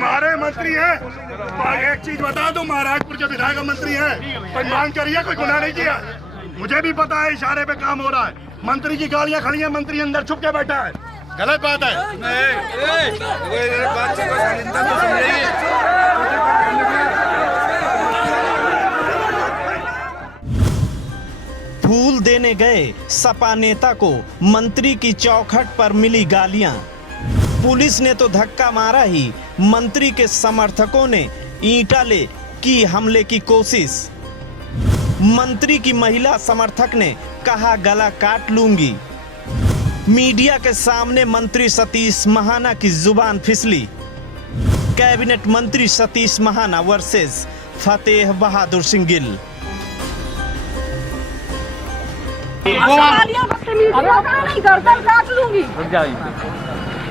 तुम्हारे मंत्री हैं। एक चीज बता दो, महाराजपुर के विधायक मंत्री हैं, कोई मांग करिए, कोई गुनाह नहीं किया। मुझे भी पता है इशारे पे काम हो रहा है। मंत्री की गाड़ियां खड़ी हैं, मंत्री अंदर छुप के बैठा है, गलत बात है। फूल देने गए सपा नेता को मंत्री की चौखट पर मिली गालियां। पुलिस ने तो धक्का मारा ही, मंत्री के समर्थकों ने ईंटा ले की हमले की कोशिश। मंत्री की महिला समर्थक ने कहा गला काट लूंगी। मीडिया के सामने मंत्री सतीश महाना की जुबान फिसली। कैबिनेट मंत्री सतीश महाना वर्सेस फतेह बहादुर सिंह गिल।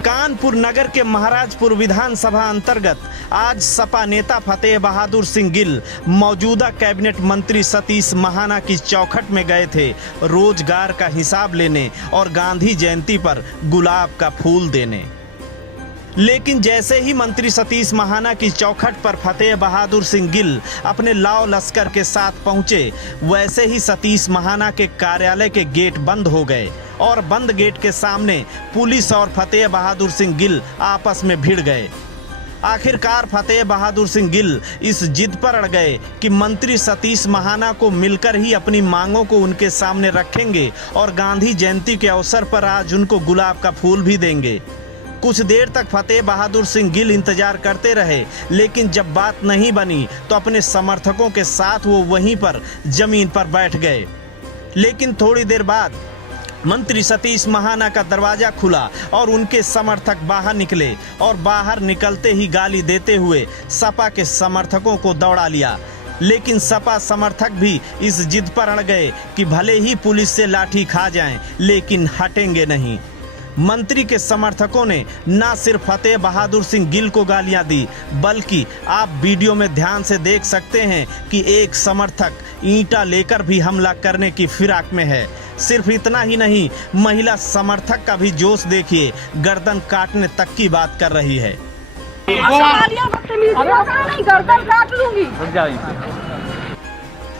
कानपुर नगर के महाराजपुर विधानसभा अंतर्गत आज सपा नेता फतेह बहादुर सिंह गिल मौजूदा कैबिनेट मंत्री सतीश महाना की चौखट में गए थे रोजगार का हिसाब लेने और गांधी जयंती पर गुलाब का फूल देने। लेकिन जैसे ही मंत्री सतीश महाना की चौखट पर फतेह बहादुर सिंह गिल अपने लाव लश्कर के साथ पहुंचे, वैसे ही सतीश महाना के कार्यालय के गेट बंद हो गए और बंद गेट के सामने पुलिस और फतेह बहादुर सिंह गिल आपस में भिड़ गए। आखिरकार फतेह बहादुर सिंह गिल इस जिद पर अड़ गए कि मंत्री सतीश महाना को मिलकर ही अपनी मांगों को उनके सामने रखेंगे और गांधी जयंती के अवसर पर आज उनको गुलाब का फूल भी देंगे। कुछ देर तक फतेह बहादुर सिंह गिल इंतजार करते रहे, लेकिन जब बात नहीं बनी तो अपने समर्थकों के साथ वो वहीं पर जमीन पर बैठ गए। लेकिन थोड़ी देर बाद मंत्री सतीश महाना का दरवाजा खुला और उनके समर्थक बाहर निकले और बाहर निकलते ही गाली देते हुए सपा के समर्थकों को दौड़ा लिया। लेकिन सपा समर्थक भी इस जिद पर अड़ गए कि भले ही पुलिस से लाठी खा जाएं, लेकिन हटेंगे नहीं। मंत्री के समर्थकों ने न सिर्फ फतेह बहादुर सिंह गिल को गालियां दी, बल्कि आप वीडियो में ध्यान से देख सकते हैं कि एक समर्थक ईंटा लेकर भी हमला करने की फिराक में है। सिर्फ इतना ही नहीं, महिला समर्थक का भी जोश देखिए, गर्दन काटने तक की बात कर रही है। गर्दन काट लूंगी।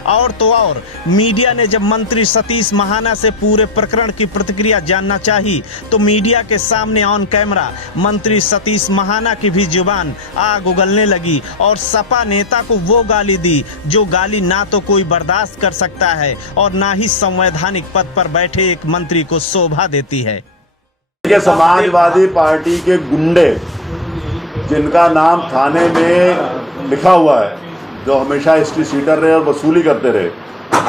और तो और, मीडिया ने जब मंत्री सतीश महाना से पूरे प्रकरण की प्रतिक्रिया जानना चाही तो मीडिया के सामने ऑन कैमरा मंत्री सतीश महाना की भी जुबान आग उगलने लगी और सपा नेता को वो गाली दी जो गाली ना तो कोई बर्दाश्त कर सकता है और ना ही संवैधानिक पद पर बैठे एक मंत्री को शोभा देती है। समाजवादी पार्टी के गुंडे जिनका नाम थाने में लिखा हुआ है, जो हमेशा हिस्ट्री सीटर रहे और वसूली करते रहे,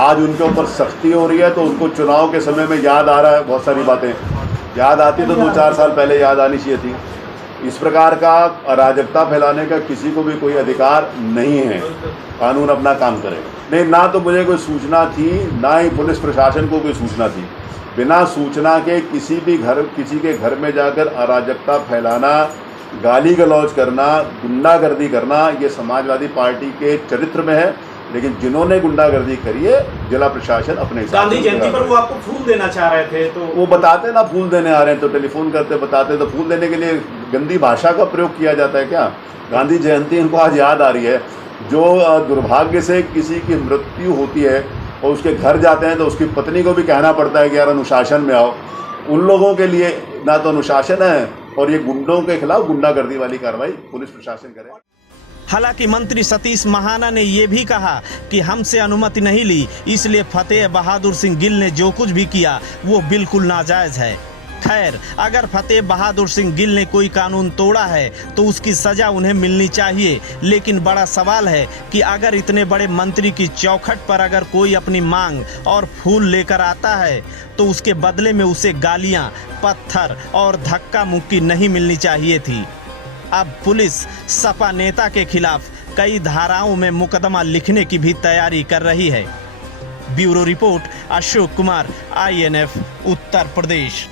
आज उनके ऊपर सख्ती हो रही है तो उनको चुनाव के समय में याद आ रहा है। बहुत सारी बातें याद आती तो 2-4 साल पहले याद आनी चाहिए थी। इस प्रकार का अराजकता फैलाने का किसी को भी कोई अधिकार नहीं है। कानून अपना काम करे। नहीं, ना तो मुझे कोई सूचना थी, ना ही पुलिस प्रशासन को कोई सूचना थी। बिना सूचना के किसी के घर में जाकर अराजकता फैलाना, गाली गलौज करना, गुंडागर्दी करना, ये समाजवादी पार्टी के चरित्र में है। लेकिन जिन्होंने गुंडागर्दी करी है, जिला प्रशासन अपने गांधी जयंती पर वो आपको फूल देना चाह रहे थे तो वो बताते ना फूल देने आ रहे हैं, तो टेलीफोन करते बताते, तो फूल देने के लिए गंदी भाषा का प्रयोग किया जाता है क्या? गांधी जयंती इनको आज याद आ रही है। जो दुर्भाग्य से किसी की मृत्यु होती है और उसके घर जाते हैं तो उसकी पत्नी को भी कहना पड़ता है कि यार अनुशासन में आओ। उन लोगों के लिए ना तो अनुशासन है और ये गुंडों के खिलाफ गुंडागर्दी वाली कार्रवाई पुलिस प्रशासन करे। हालांकि मंत्री सतीश महाना ने यह भी कहा कि हमसे अनुमति नहीं ली, इसलिए फतेह बहादुर सिंह गिल ने जो कुछ भी किया वो बिल्कुल नाजायज है। खैर, अगर फतेह बहादुर सिंह गिल ने कोई कानून तोड़ा है तो उसकी सजा उन्हें मिलनी चाहिए। लेकिन बड़ा सवाल है कि अगर इतने बड़े मंत्री की चौखट पर अगर कोई अपनी मांग और फूल लेकर आता है तो उसके बदले में उसे गालियां, पत्थर और धक्का मुक्की नहीं मिलनी चाहिए थी। अब पुलिस सपा नेता के खिलाफ कई धाराओं में मुकदमा लिखने की भी तैयारी कर रही है। Bureau report, Ashok Kumar, INF, Uttar Pradesh.